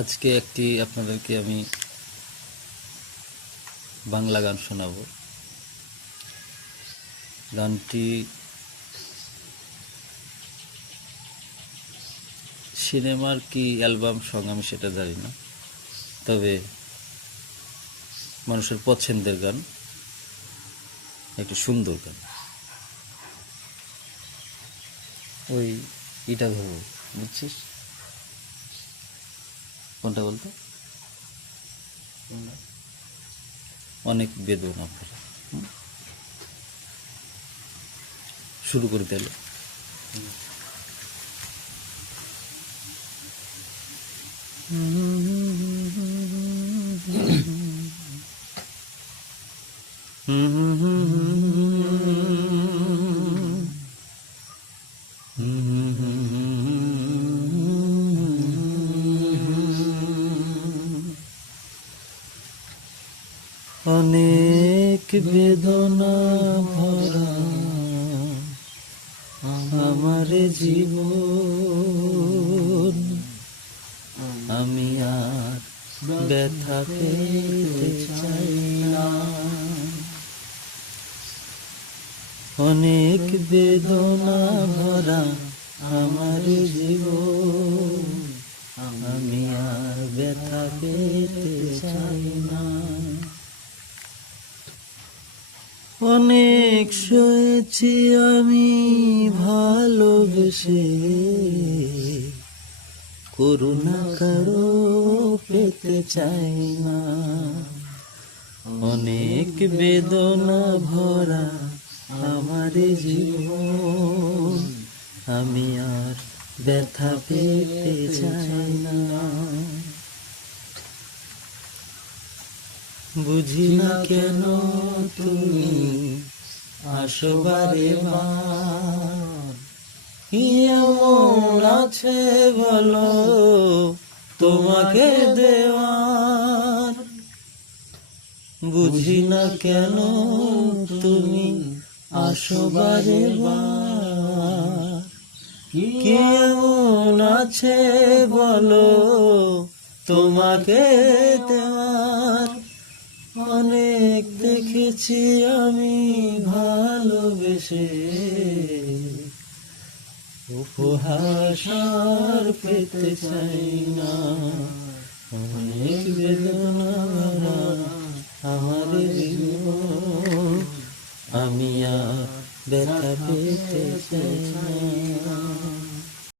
আজকে আপনাদেরকে আমি বাংলা গান শোনাবো। গানটি সিনেমার কি অ্যালবাম সং আমি সেটা জানি না, তবে মানুষের পছন্দের গান, একটি সুন্দর গান। ওই এটা ধরো, বুঝছিস কোনটা বলতো? অনেক বেদনা ভরা। শুরু করে দিল। অনেক বেদনা ভরা আমার জীবন, আমি আর ব্যথা পেতে চাই না। অনেক বেদনা ভরা আমার জীবন, আমি আর ব্যথা পেতে চাই না। অনেক সয়েছি আমি ভালোবেসে, করুণা কারো পেতে চাই না। অনেক বেদনা ভরা আমার জীবন, আমি আর ব্যথা পেতে চাই না। বুঝি না কেন তুমি আসো বারে বার, কি এমন আছে বলো তোমাকে দেওয়ার। বুঝি না কেন তুমি আসো বারে বার, কি এমন আছে বলো তোমাকে দেওয়ার। অনেক দেখেছি আমি ভালোবেসে, উপহাস আর পেতে চাই না। অনেক বেদনা ভরা আমার জীবন, আমি আর ব্যথা পেতে চাই না।